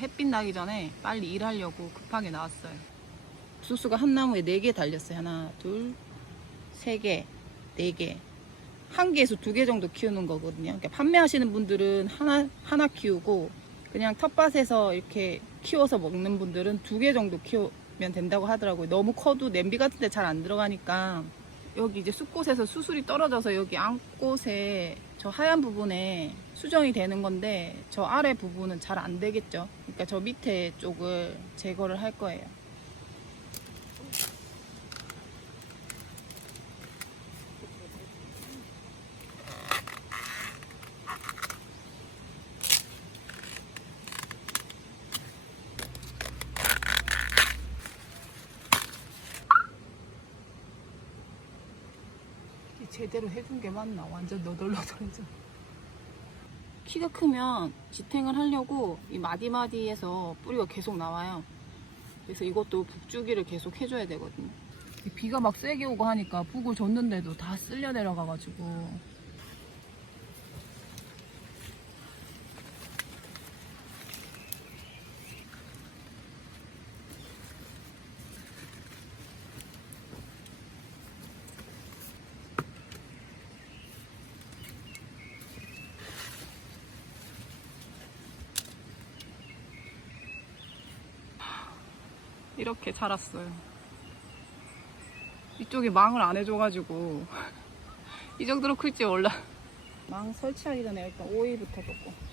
햇빛 나기 전에 빨리 일하려고 급하게 나왔어요. 옥수수가 한 나무에 4개 달렸어요. 하나, 둘, 3개, 4개. 한 개에서 2개 정도 키우는 거거든요. 그러니까 판매하시는 분들은 하나 키우고 그냥 텃밭에서 이렇게 키워서 먹는 분들은 2개 정도 키우면 된다고 하더라고요. 너무 커도 냄비 같은 데 잘 안 들어가니까. 여기 이제 숲곳에서 수술이 떨어져서 여기 안꽃에 저 하얀 부분에 수정이 되는 건데 저 아래 부분은 잘 안 되겠죠. 그러니까 저 밑에 쪽을 제거를 할 거예요. 제대로 해준 게 맞나? 완전 너덜너덜해져. 키가 크면 지탱을 하려고 이 마디마디에서 뿌리가 계속 나와요. 그래서 이것도 북주기를 계속 해줘야 되거든요. 비가 막 세게 오고 하니까 북을 줬는데도 다 쓸려 내려가가지고. 이렇게 자랐어요. 이쪽에 망을 안 해줘가지고 이 정도로 클지 몰라. 망 설치하기 전에 일단 오일부터 줬고.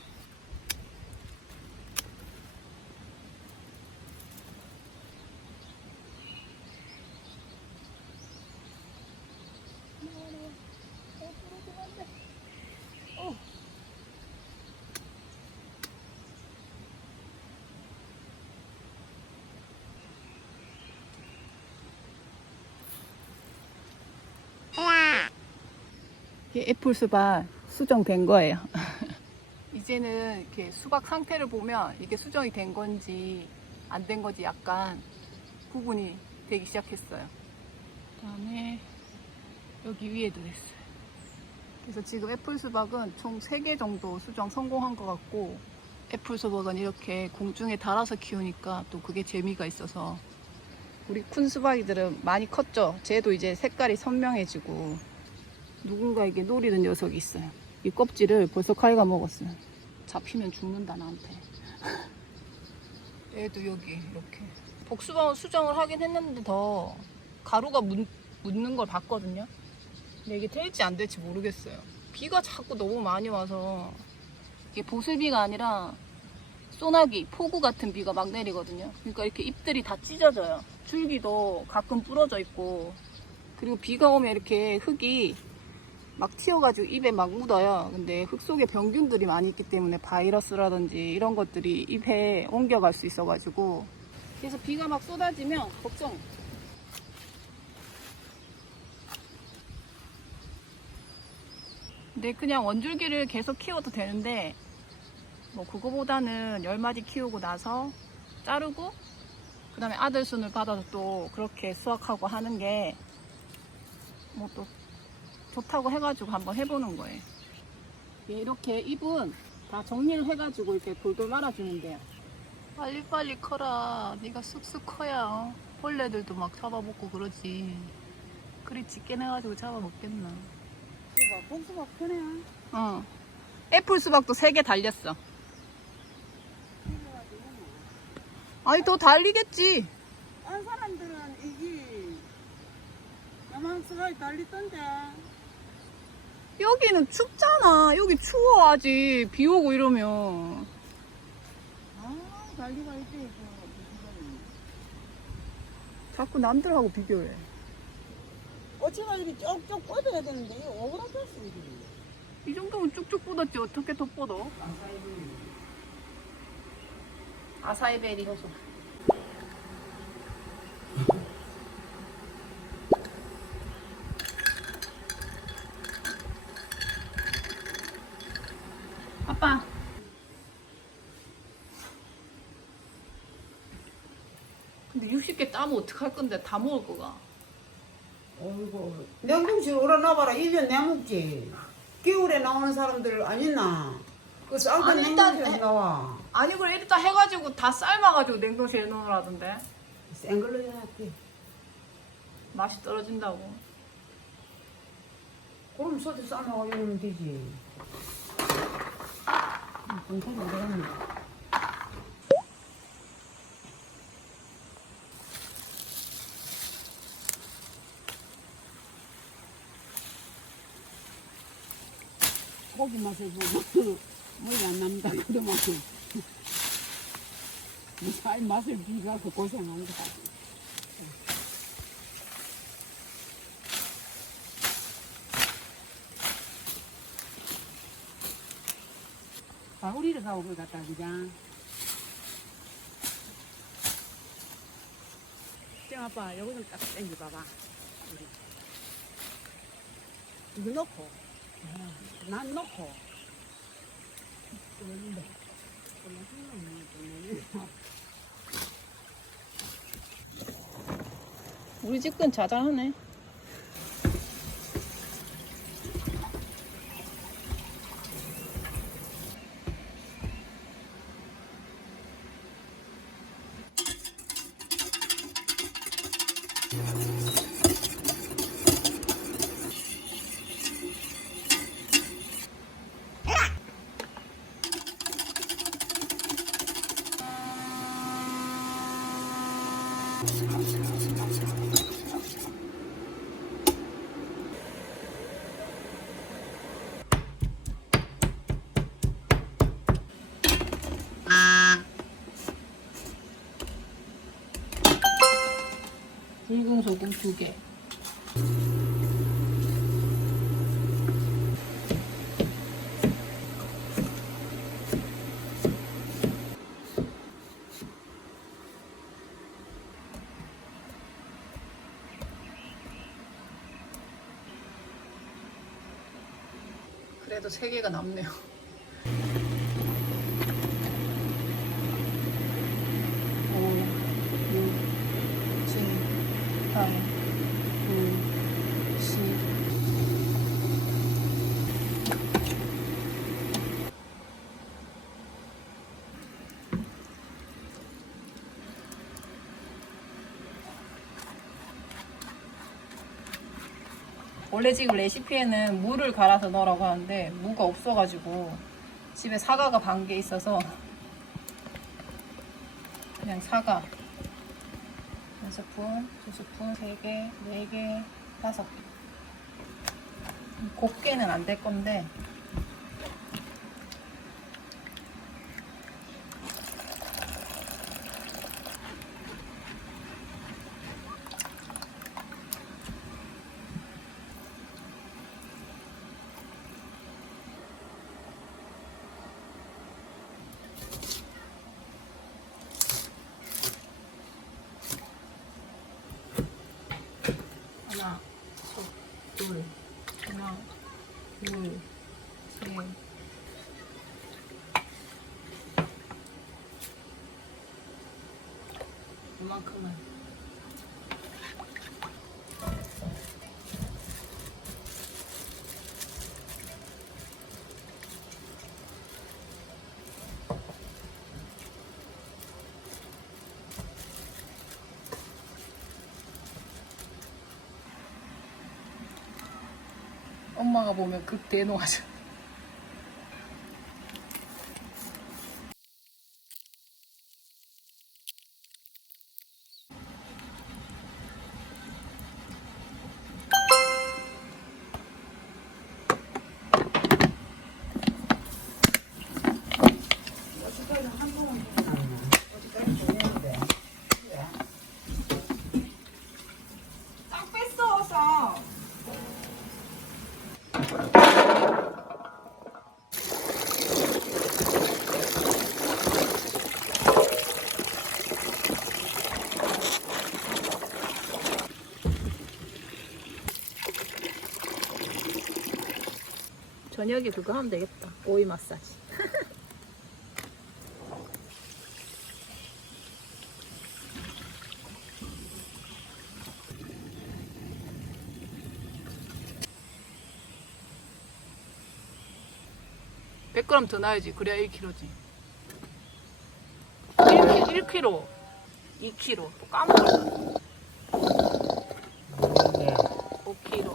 이게 애플 수박 수정된 거예요. 이제는 이렇게 수박 상태를 보면 이게 수정이 된 건지 안 된 건지 약간 구분이 되기 시작했어요. 그다음에 여기 위에도 됐어요. 그래서 지금 애플 수박은 총 3개 정도 수정 성공한 것 같고, 애플 수박은 이렇게 공중에 달아서 키우니까 또 그게 재미가 있어서. 우리 큰 수박이들은 많이 컸죠. 쟤도 이제 색깔이 선명해지고 누군가에게 노리는 녀석이 있어요. 이 껍질을 벌써 칼가 먹었어요. 잡히면 죽는다 나한테. 얘도 여기 이렇게 복수박은 수정을 하긴 했는데 더 가루가 묻는 걸 봤거든요. 근데 이게 될지 안 될지 모르겠어요. 비가 자꾸 너무 많이 와서. 이게 보슬비가 아니라 소나기, 폭우 같은 비가 막 내리거든요. 그러니까 이렇게 잎들이 다 찢어져요. 줄기도 가끔 부러져 있고. 그리고 비가 오면 이렇게 흙이 막 튀어가지고 입에 막 묻어요. 근데 흙 속에 병균들이 많이 있기 때문에 바이러스라든지 이런 것들이 입에 옮겨갈 수 있어가지고. 그래서 비가 막 쏟아지면 걱정. 근데 그냥 원줄기를 계속 키워도 되는데 뭐 그거보다는 10마디 키우고 나서 자르고 그 다음에 아들 순을 받아서 또 그렇게 수확하고 하는 게 뭐 또 좋다고 해가지고 한번 해보는 거예요. 이렇게 잎은 다 정리를 해가지고 이렇게 돌돌 말아주는데요. 빨리빨리 커라. 네가 쑥쑥 커야 벌레들도 막 잡아먹고 그러지. 그리 짙게 내가지고 잡아먹겠나. 복수박 편해. 애플 수박도 3개 달렸어. 아니 더 달리겠지. 딴 사람들은 이게 야망스가 달리던데. 여기는 춥잖아. 여기 추워 아직. 비 오고 이러면. 아, 달리가 있지. 자꾸 남들하고 비교해. 어찌가 이렇게 쪽쪽 뻗어야 되는데 이거 오그라졌어 이게. 이 정도면 쭉쭉 뻗었지. 어떻게 더 뻗어? 아사이베리 효소. 아빠. 근데 60개 따면 어떡할 건데 다 먹을 거가. 어이구, 냉동실 오라놔봐라. 1년 내먹지. 겨울에 나오는 사람들 아니나? 그 쌀도 아니, 일단 냉동실에서 나와. 아니 그래 일단 해가지고 다 삶아가지고 냉동실에 넣으라던데. 센 걸로 해야 돼. 맛이 떨어진다고. 그럼 소주 싸먹어 이러면 되지. 공통이 어디갔네. 고기 맛을 보고 뭐이 안 남다 그러면 무사히 맛을 비가서 고생한다. 바구리를 가고 그걸 갖다 그냥. 정 아빠 여기 좀 딱 당겨 봐봐. 이거 넣고. 난 넣고. 우리 집은 자잘하네. 붉은 소금 2개. 그래도 3개가 남네요. 5, 6, 7, 8, 9, 10. 원래 지금 레시피에는 무를 갈아서 넣으라고 하는데 무가 없어가지고 집에 사과가 반 개 있어서 그냥 사과 1스푼, 2스푼, 3개, 4개, 5개. 곱게는 안 될 건데 하나, 둘, 하나, 둘, 셋. 이만큼만. 엄마가 보면 극대노하죠. 딱 뺐어, 어서. 저녁에 그거 하면 되겠다. 오이 마사지. (100g) 더 넣어야지. 그래야 1kg지. 1kg, 2kg 또 까먹었어. 5kg.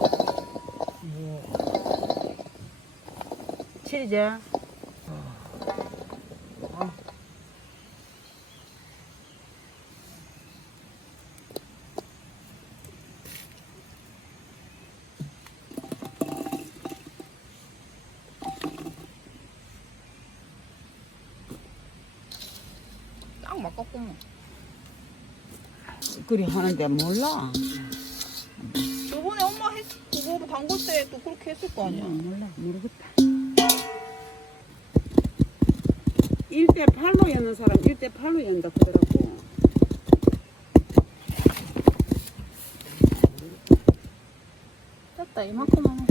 7이죠? 딱 맞겠구만. 그리 하는데 몰라. 저번에 엄마 그거 담글 때 또 그렇게 했을 거 아니야. 몰라. 모르겠다. 1대 8로 여는 사람 1대 8로 연다 그러더라고. 됐다, 이만큼만 해.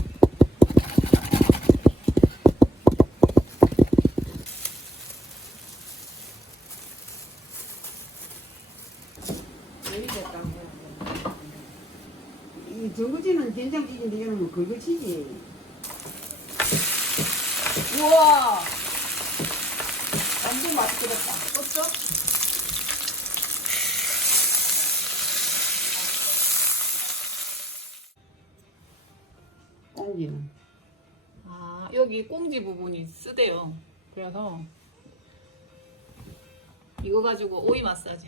이 전구지는 된장찌개인데 이러면 긁어치지. 우와! 완전 맛있겠다. 떴죠? 꽁지는. 아, 여기 꽁지 부분이 쓰대요. 그래서 이거 가지고 오이 마사지.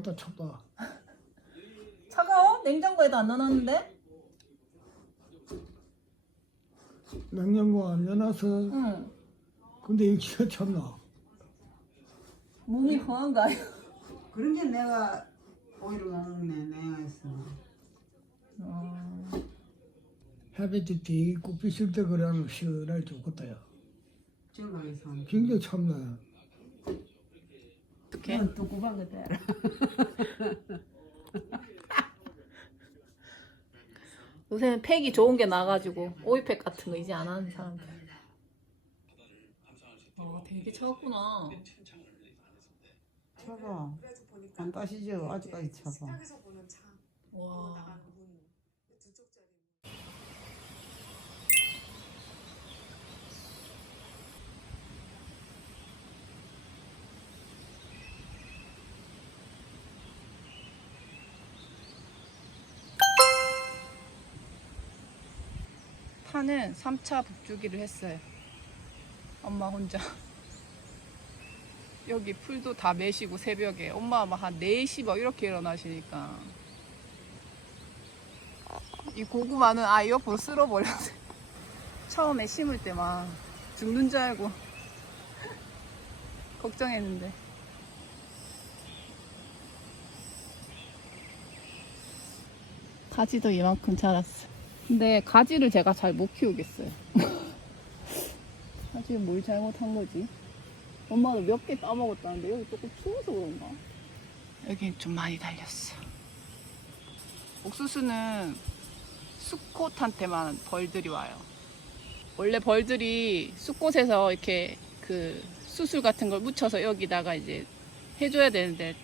나 춥다. 차가워? 냉장고에도 안 넣어놨는데? 냉장고 안 열어놔서. 응. 근데 이거 참나. 몸이 허한가요? 그런 게 내가 오이를 먹네. 내가 했어. 햇빛이 뒤고 비칠 때 그러면 시원하게 좋겠다. 야. 정강에서. 굉장히 참나. 어떻게? 넌 두꺼운 거 대라. 요새는 팩이 좋은 게 나가지고 오이팩 같은 거 이제 안 하는 사람들. 되게 차갑구나. 차가. 안 따시죠? 아직까지 차가. 와. 파는 3차 북주기를 했어요. 엄마 혼자. 여기 풀도 다 매시고 새벽에 엄마 막 한 4시 막 이렇게 일어나시니까 이 고구마는 옆으로 쓸어버렸어요. 처음에 심을 때 막 죽는 줄 알고 걱정했는데 가지도 이만큼 자랐어. 근데 가지를 제가 잘 못 키우겠어요. 가지는 뭘 잘못한 거지? 엄마도 몇 개 따먹었다는데 여기 조금 추워서 그런가? 여긴 좀 많이 달렸어. 옥수수는 수꽃한테만 벌들이 와요. 원래 벌들이 수꽃에서 이렇게 그 수술 같은 걸 묻혀서 여기다가 이제 해줘야 되는데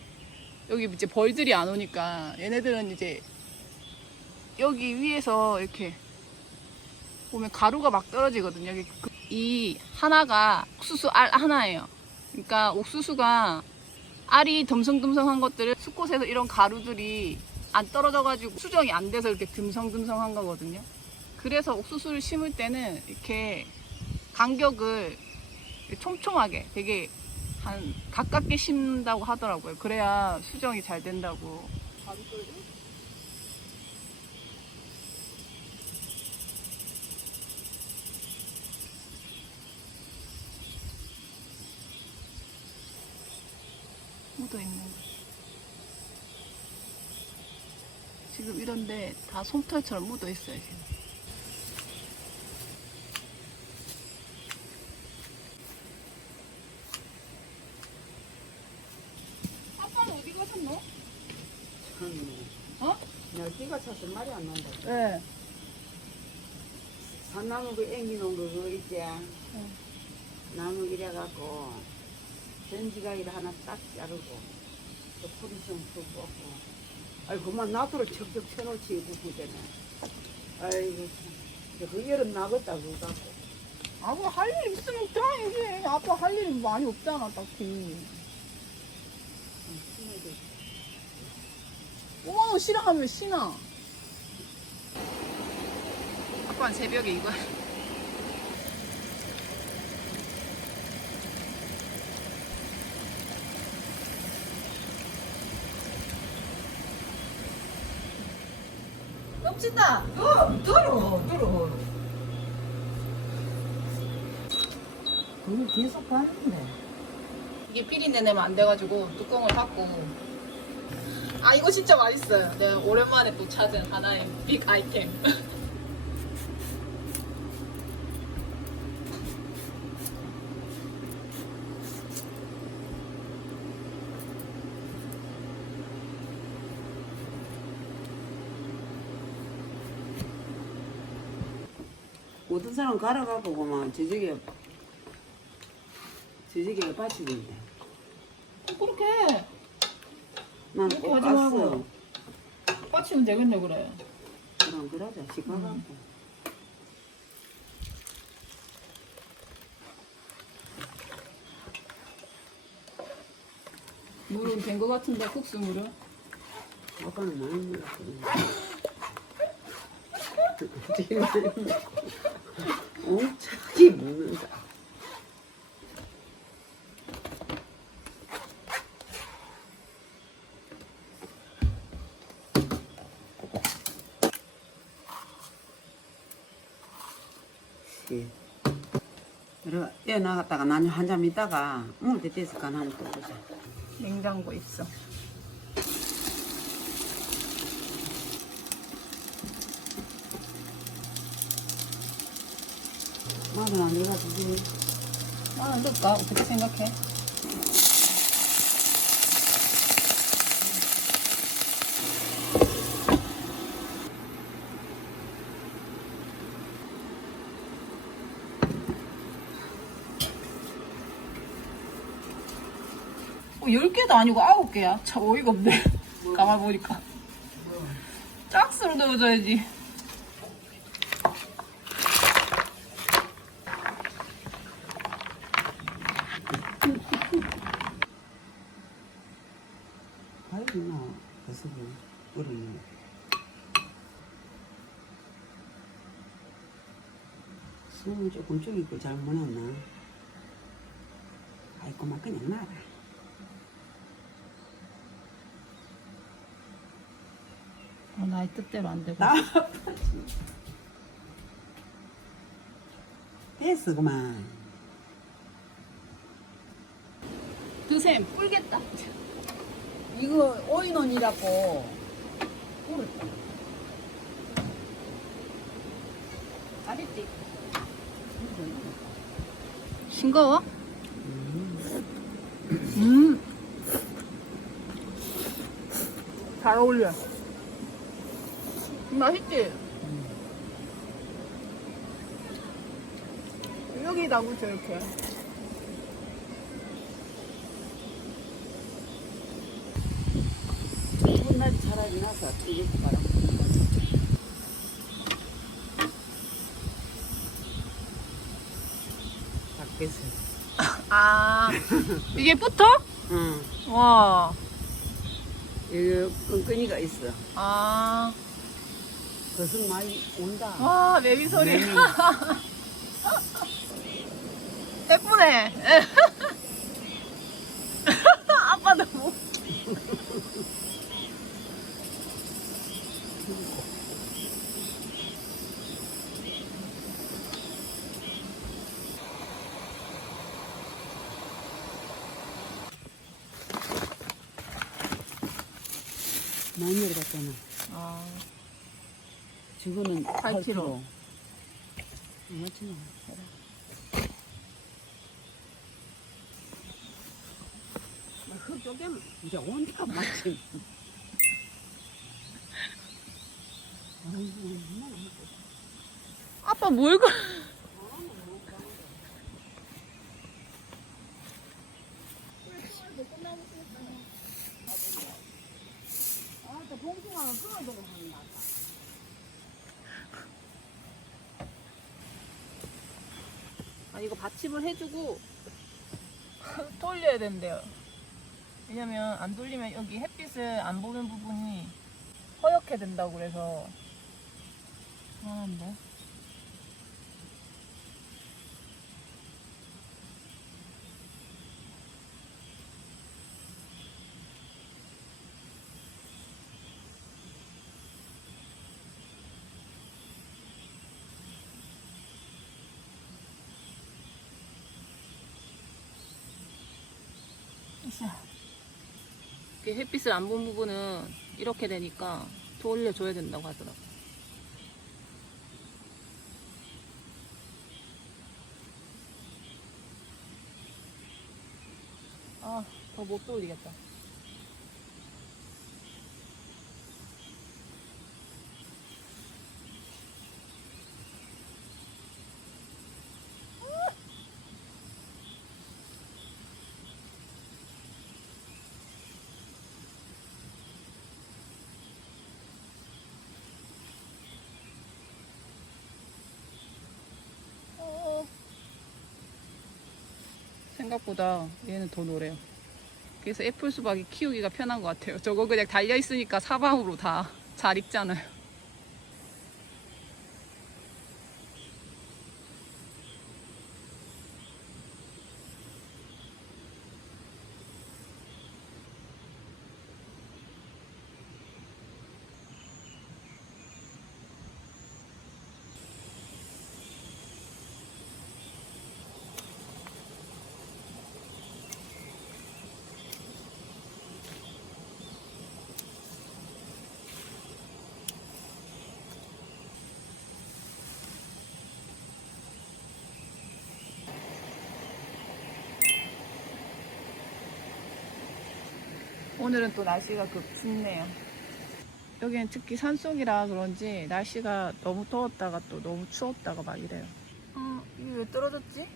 여기 이제 벌들이 안 오니까 얘네들은 이제 여기 위에서 이렇게 보면 가루가 막 떨어지거든요. 이 하나가 옥수수 알 하나예요. 그러니까 옥수수가 알이 듬성듬성한 것들을 수꽃에서 이런 가루들이 안 떨어져가지고 수정이 안 돼서 이렇게 듬성듬성한 거거든요. 그래서 옥수수를 심을 때는 이렇게 간격을 촘촘하게 되게 한 가깝게 심는다고 하더라고요. 그래야 수정이 잘 된다고. 묻어있는 거. 지금 이런데 다 솜털처럼 묻어있어요 지금. 아빠는 어디 가셨노? 어? 날씨가 차서 말이 안 난다. 네. 산나무 그 앵기놓은 거 그거 있지? 나무 이래갖고 전지가위를 하나 딱 자르고 또 풀이 좀풀 뽑고 아이 그만 놔두러 척척 쳐놓지 부부 때문에. 아이고 참. 그 여름 나겠다 그거 갖고. 아빠 할 일 있으면 다행이지. 아빠 할 일이 많이 없잖아, 딱히. 오, 싫어하면 신어. 아빠는 새벽에 이거. 넘친다. 들어. 그거 계속 봤는데. 이게 비린내 내면 안 돼가지고 뚜껑을 닫고. 아, 이거 진짜 맛있어요. 내가 오랜만에 또 찾은 하나의 빅 아이템. 어떤 사람 갈아갖고 그만 저녁에 받치는데. 그렇게 난 그렇게 꼭 하지 갔어. 말고. 빠치면 되겠네, 그래. 그럼 그러자. 집 가갖고. 물은 된 거 같은데, 국수 물은. 아빠는 많이 먹었거든. 엄청나게 먹는다. 예. 그래, 애 나갔다가 나중에 한잠 있다가 먹을 때 됐을까 한번 또 보자. 냉장고 있어. 마늘 안 들어가지고. 아, 넣을까? 어떻게 생각해? 어, 10개도 아니고 9개야. 참 어이가 없네. 가만 보니까. 짝수로 넣어줘야지. 과일이나 버섯을 얼음을. 숨을 조금 줄이고 잘못했나? 아이고, 막 그냥 놔라. 나의 뜻대로 안 되고. 나 됐어, 그만. 드셈, 뿔겠다. 이거 오이논이라고 뿌렸다. 잘했지? 싱거워? 잘 어울려. 맛있지? 여기다 붙여, 이렇게. 이번 날이 차라리 나서 이게 바람. 밖에서. 아, 이게 붙어? 응. 와, 이거 끈끈이가 있어. 아, 그것은 많이 온다. 와, 매미 소리. 매미. 예쁘네. 아빠도 뭐. 많이 내려갔잖아. 아, 저거는 8kg. 8kg. 흙 쪼개면 이제 온다 마침. 아빠 뭘 그? 아, 이거 받침을 해주고 돌려야 된대요. 왜냐면 안 돌리면 여기 햇빛을 안 보는 부분이 허옇게 된다고 그래서. 뭐. 이렇게 햇빛을 안 본 부분은 이렇게 되니까 돌려줘야 된다고 하더라고. 아, 더 못 돌리겠다. 생각보다 얘는 더 노래요. 그래서 애플 수박이 키우기가 편한 것 같아요. 저거 그냥 달려있으니까 사방으로 다 잘 익잖아요. 오늘은 또 날씨가 춥네요. 여기는 특히 산속이라 그런지 날씨가 너무 더웠다가 또 너무 추웠다가 막 이래요. 이게 왜 떨어졌지?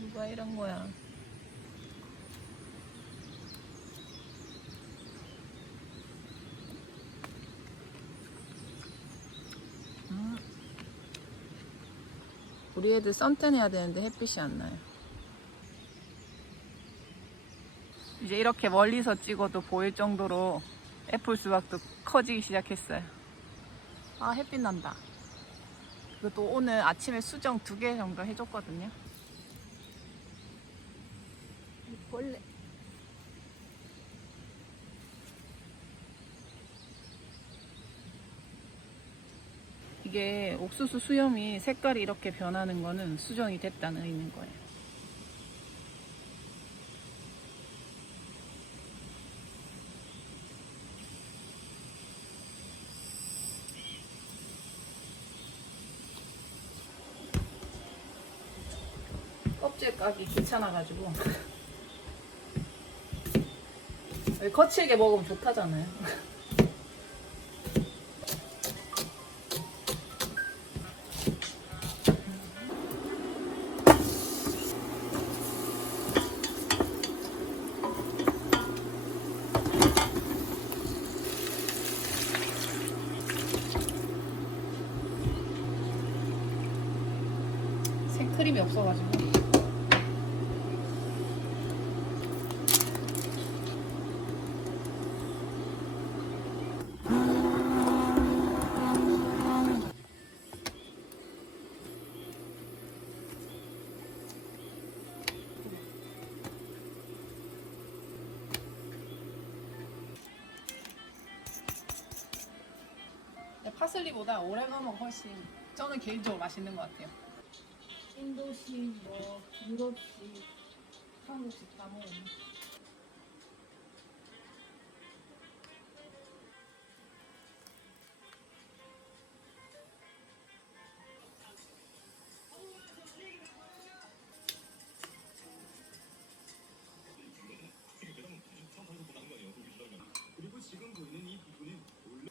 누가 이런 거야? 우리 애들 선탠 해야 되는데 햇빛이 안 나요. 이제 이렇게 멀리서 찍어도 보일 정도로 애플 수박도 커지기 시작했어요. 아, 햇빛 난다. 그것도 오늘 아침에 수정 2개 정도 해줬거든요. 벌레. 이게 옥수수 수염이 색깔이 이렇게 변하는 거는 수정이 됐다는 의미인 거예요. 껍질 까기 귀찮아가지고 거칠게 먹으면 좋다잖아요. 생크림이 없어가지고. 파슬리보다 오레가노가 훨씬 저는 개인적으로 맛있는 것 같아요. 인도식, 뭐 유럽식, 한국식 다 먹었네. 그리고 지금 보이는 이 부분은 원래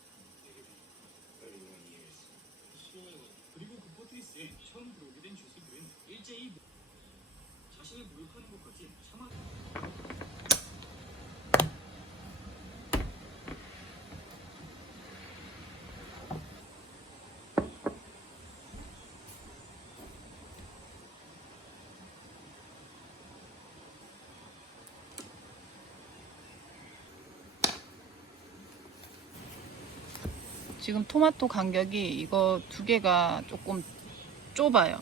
그리고 그 포트리스에 처음 들어오게 된 조스들은 일제히 자신이 모욕하는 것까지 참아 지금 토마토 간격이 이거 두 개가 조금 좁아요.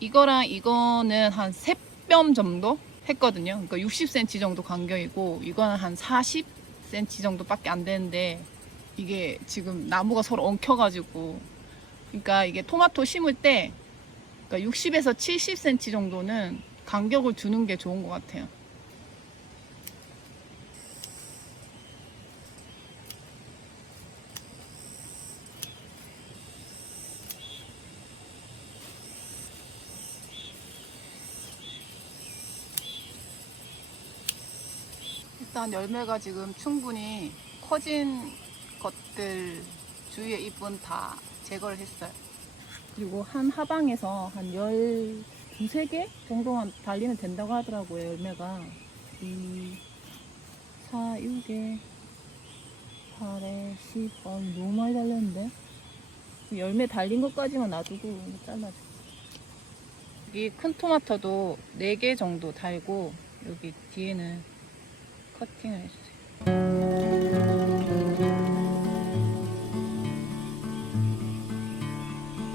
이거랑 이거는 한 3뼘 정도 했거든요. 그러니까 60cm 정도 간격이고 이거는 한 40cm 정도밖에 안 되는데 이게 지금 나무가 서로 엉켜가지고 그러니까 이게 토마토 심을 때 그러니까 60에서 70cm 정도는 간격을 두는 게 좋은 것 같아요. 일단 열매가 지금 충분히 커진 것들 주위에 잎은 다 제거를 했어요. 그리고 한 하방에서 한 12~13개 정도만 달리면 된다고 하더라고요. 열매가 2, 4, 6개 8에 10. 너무 많이 달렸는데 열매 달린 것까지만 놔두고 잘라줘. 여기 큰 토마토도 4개 정도 달고 여기 뒤에는 커팅을 해주세요.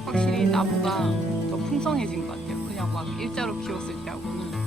확실히 나무가 더 풍성해진 것 같아요. 그냥 막 일자로 키웠을 때하고는.